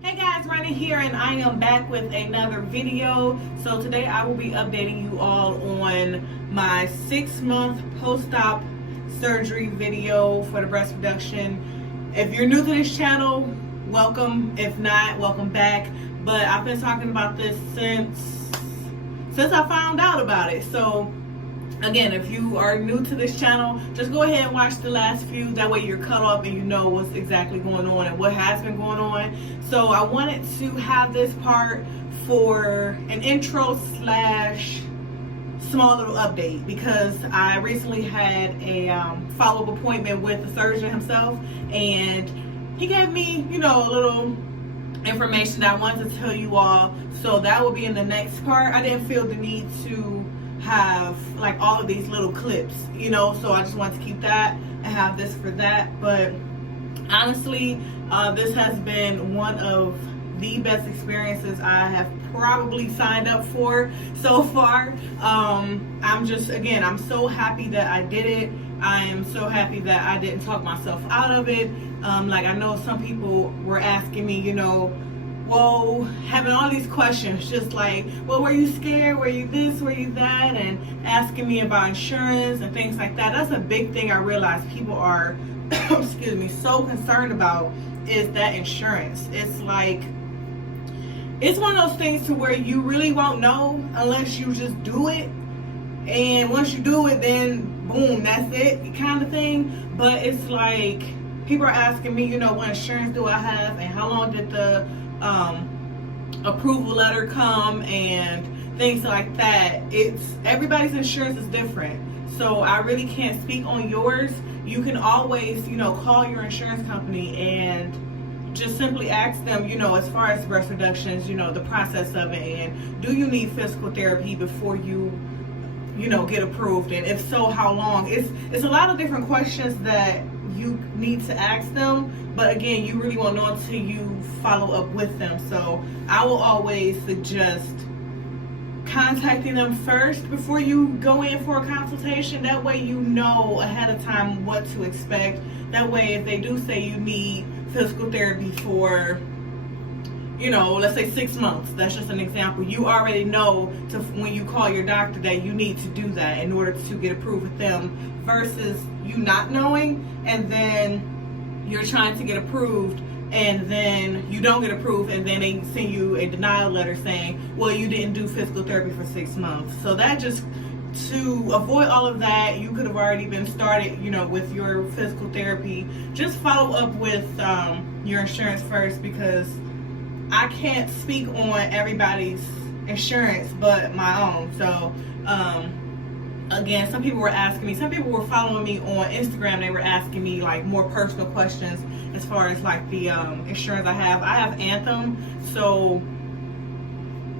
Hey guys, Ronnie here, and I am back with another video. So today I will be updating you all on my 6-month post-op surgery video for the breast reduction. If you're new to this channel, welcome. If not, welcome back. But I've been talking about this since I found out about it. So again, if you are new to this channel, just go ahead and watch the last few. That way you're caught up and you know what's exactly going on and what has been going on. So I wanted to have this part for an intro slash small little update, because I recently had a follow-up appointment with the surgeon himself, and he gave me, a little information that I wanted to tell you all. So that will be in the next part. I didn't feel the need to have like all of these little clips, so I just wanted to keep that and have this for that. But honestly, this has been one of the best experiences I have probably signed up for so far. I'm so happy that I did it. I am so happy that I didn't talk myself out of it. Like, I know some people were asking me, well, having all these questions, just like, well, were you scared? Were you this? Were you that? And asking me about insurance and things like that. That's a big thing I realized people are, excuse me, so concerned about, is that insurance. It's like, it's one of those things to where you really won't know unless you just do it. And once you do it, then boom, that's it kind of thing. But it's like, people are asking me, what insurance do I have, and how long did the approval letter come, and things like that. Everybody's insurance is different, so I really can't speak on yours. You can always, call your insurance company and just simply ask them, as far as breast reductions, the process of it, and do you need physical therapy before you get approved, and if so, how long. It's a lot of different questions that you need to ask them, but again, you really won't know until you follow up with them. So I will always suggest contacting them first before you go in for a consultation. That way you know ahead of time what to expect. That way, if they do say you need physical therapy for, let's say 6 months, that's just an example, you already know when you call your doctor that you need to do that in order to get approved with them, versus you not knowing and then you're trying to get approved and then you don't get approved, and then they send you a denial letter saying, well, you didn't do physical therapy for 6 months. So that just, to avoid all of that, you could have already been started, with your physical therapy. Just follow up with your insurance first, because I can't speak on everybody's insurance but my own. So again, some people were following me on Instagram. They were asking me like more personal questions as far as like the insurance I have. I have Anthem. So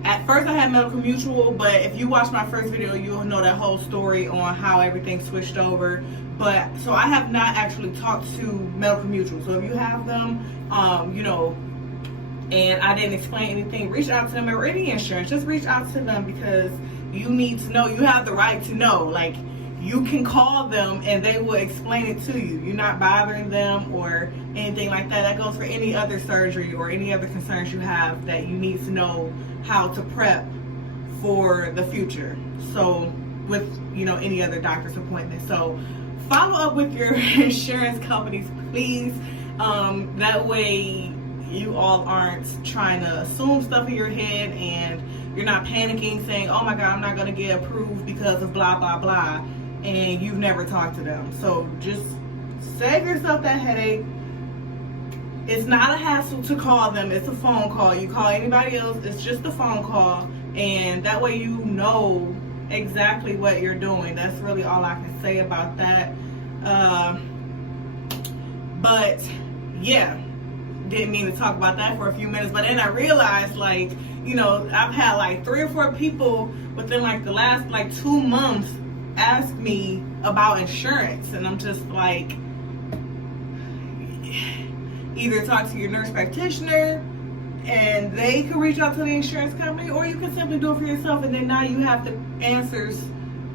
at first I had Medical Mutual, but if you watch my first video, you'll know that whole story on how everything switched over. But so I have not actually talked to Medical Mutual. So if you have them, and I didn't explain anything, reach out to them, or any insurance, just reach out to them, because you need to know. You have the right to know. Like, you can call them and they will explain it to you. You're not bothering them or anything like that. That goes for any other surgery or any other concerns you have that you need to know how to prep for the future. So with, any other doctor's appointment. So follow up with your insurance companies, please. That way you all aren't trying to assume stuff in your head and you're not panicking saying, oh my God, I'm not going to get approved because of blah, blah, blah, and you've never talked to them. So just save yourself that headache. It's not a hassle to call them. It's a phone call. You call anybody else, it's just a phone call, and that way you know exactly what you're doing. That's really all I can say about that. But yeah, didn't mean to talk about that for a few minutes, but then I realized, like, I've had like 3 or 4 people within like the last like 2 months ask me about insurance, and I'm just like, either talk to your nurse practitioner and they can reach out to the insurance company, or you can simply do it for yourself, and then now you have the answers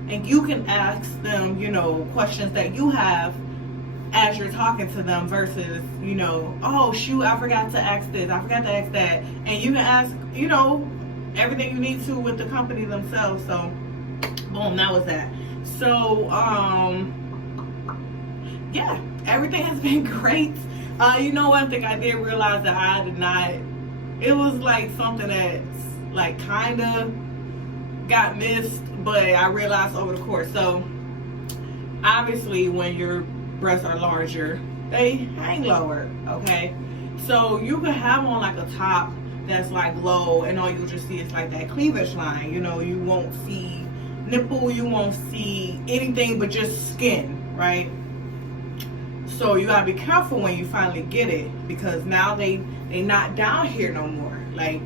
and you can ask them, questions that you have as you're talking to them versus, you know, oh shoot, I forgot to ask this, I forgot to ask that. And you can ask, you know, everything you need to with the company themselves. So boom, that was that. So yeah, everything has been great. You know, one thing I did realize that I did not, it was like something that's like kind of got missed, but I realized over the course. So obviously when your breasts are larger, they hang lower, okay? So you could have on like a top that's like low, and all you just see is like that cleavage line. You know, you won't see nipple, you won't see anything but just skin, right? So you gotta be careful when you finally get it, because now they not down here no more. Like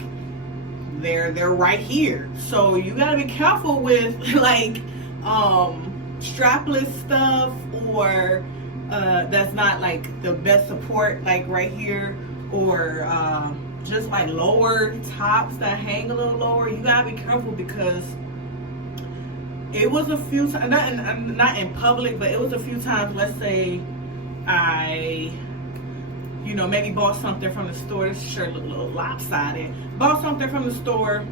they're right here. So you gotta be careful with like strapless stuff, or that's not like the best support, like right here, or just like lower tops that hang a little lower. You gotta be careful, because it was a few times, not in public, but it was a few times, let's say I, you know, maybe bought something from the store. This shirt looked a little lopsided. Bought something from the store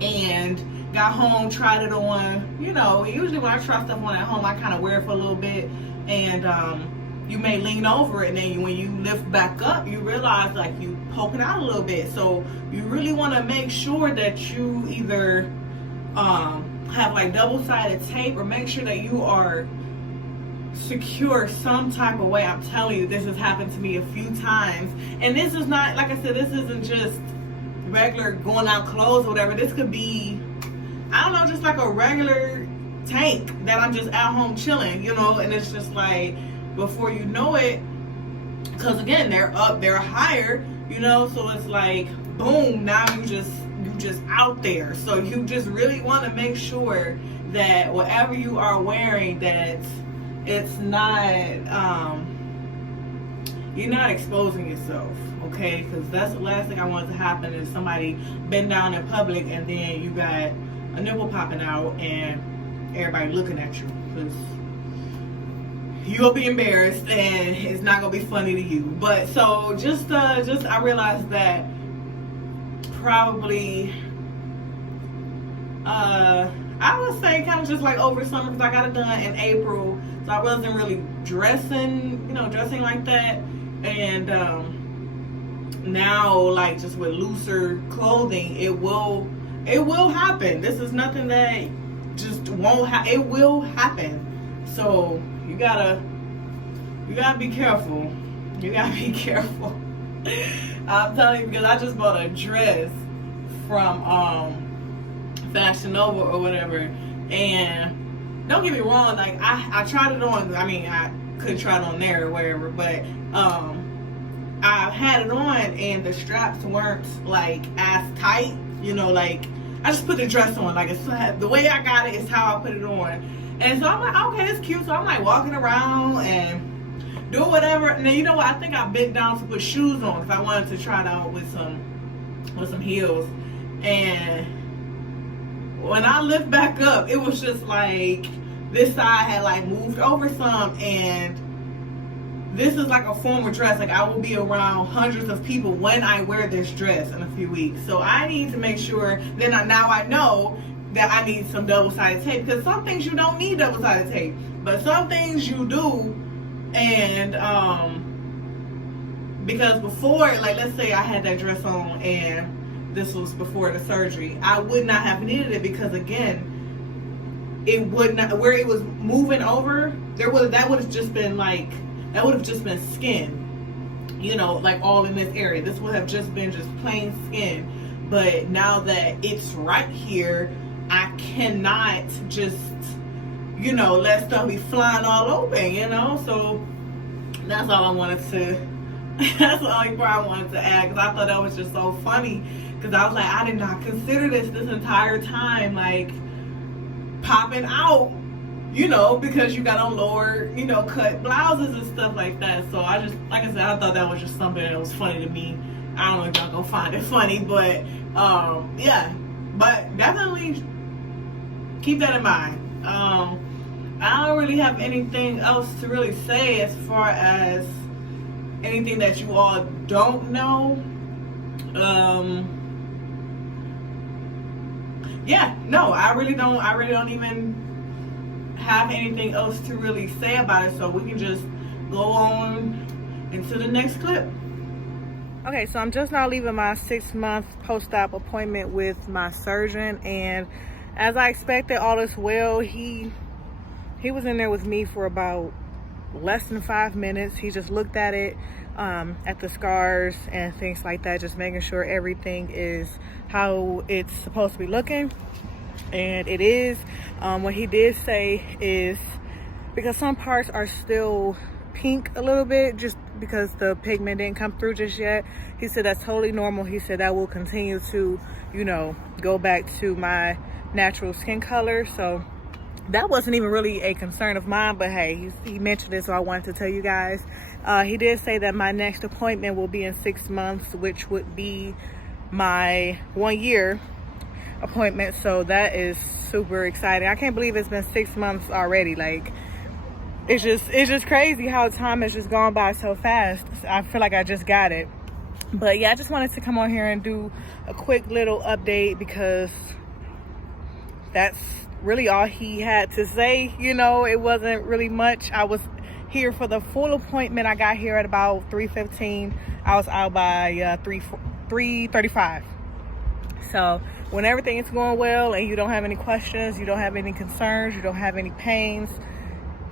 and got home, tried it on. You know, usually when I try stuff on at home, I kind of wear it for a little bit, and you may lean over it, and then when you lift back up, you realize like you poking out a little bit. So you really want to make sure that you either have like double-sided tape, or make sure that you are secure some type of way. I'm telling you, this has happened to me a few times, and this is not, like I said, this isn't just regular going out clothes or whatever. This could be, I don't know, just like a regular tank that I'm just at home chilling, you know, and it's just like, before you know it, because again, they're up, they're higher, you know, so it's like boom, now you just out there. So you just really want to make sure that whatever you are wearing, that it's not you're not exposing yourself, okay? Because that's the last thing I want to happen, is somebody bend down in public and then you got a nipple popping out and everybody looking at you, because you'll be embarrassed and it's not gonna be funny to you. But so just I realized that probably I would say kind of just like over summer, because I got it done in April, so I wasn't really dressing like that. And now, like, just with looser clothing, it will happen. This is nothing that just won't happen. It will happen. So you gotta be careful. You gotta be careful. I'm telling you, because I just bought a dress from Fashion Nova or whatever, and don't get me wrong, like I tried it on. I mean, I could try it on there or wherever, but I had it on and the straps weren't like as tight, you know, like I just put the dress on, like it's the way I got it is how I put it on. And so I'm like, okay, it's cute. So I'm like walking around and doing whatever. And then, you know what, I think I bent down to put shoes on because I wanted to try it out with some heels. And when I lift back up, it was just like this side had like moved over some, and this is like a formal dress. Like I will be around hundreds of people when I wear this dress in a few weeks. So I need to make sure that now I know that I need some double-sided tape, because some things you don't need double-sided tape, but some things you do. And because before, like let's say I had that dress on and this was before the surgery, I would not have needed it, because again, it would not, where it was moving over, that would have just been skin, you know, like all in this area. This would have just been just plain skin. But now that it's right here, I cannot just, you know, let stuff be flying all open, you know. So that's all I wanted to that's the only part I wanted to add, because I thought that was just so funny. Because I was like, I did not consider this entire time, like, popping out, you know, because you got on lower, you know, cut blouses and stuff like that. So I just, like I said, I thought that was just something that was funny to me. I don't know if y'all gonna find it funny, but, yeah. But definitely keep that in mind. I don't really have anything else to really say as far as anything that you all don't know. Yeah, no, I really don't even have anything else to really say about it, so we can just go on into the next clip. Okay, so I'm just now leaving my 6-month post-op appointment with my surgeon, and as I expected, all is well. He was in there with me for about less than 5 minutes. He just looked at it, at the scars and things like that, just making sure everything is how it's supposed to be looking, and it is. What he did say is, because some parts are still pink a little bit, just because the pigment didn't come through just yet, he said that's totally normal. He said that will continue to, you know, go back to my natural skin color. So that wasn't even really a concern of mine, but hey, he mentioned it, so I wanted to tell you guys. He did say that my next appointment will be in 6 months, which would be my 1-year appointment. So that is super exciting. I can't believe it's been 6 months already. Like, it's just crazy how time has just gone by so fast. I feel like I just got it. But yeah, I just wanted to come on here and do a quick little update, because that's really all he had to say. You know, it wasn't really much. I was here for the full appointment. I got here at about 3:15. I was out by 3:35. So when everything is going well and you don't have any questions, you don't have any concerns, you don't have any pains,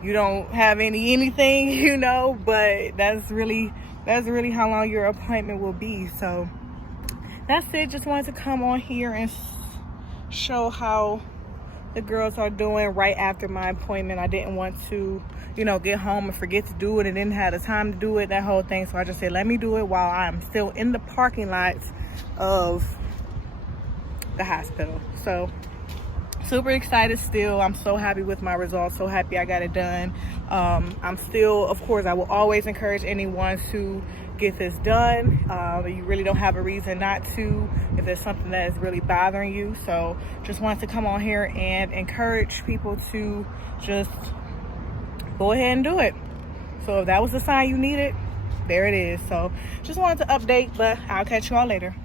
you don't have anything, you know, but that's really how long your appointment will be. So that's it. Just wanted to come on here and show how the girls are doing right after my appointment. I didn't want to, you know, get home and forget to do it and didn't have the time to do it, that whole thing. So I just said, let me do it while I'm still in the parking lots of the hospital. So super excited still. I'm so happy with my results, so happy I got it done. I'm still, of course, I will always encourage anyone to get this done. You really don't have a reason not to if there's something that is really bothering you. So just wanted to come on here and encourage people to just go ahead and do it. So if that was the sign you needed, there it is. So just wanted to update, but I'll catch you all later.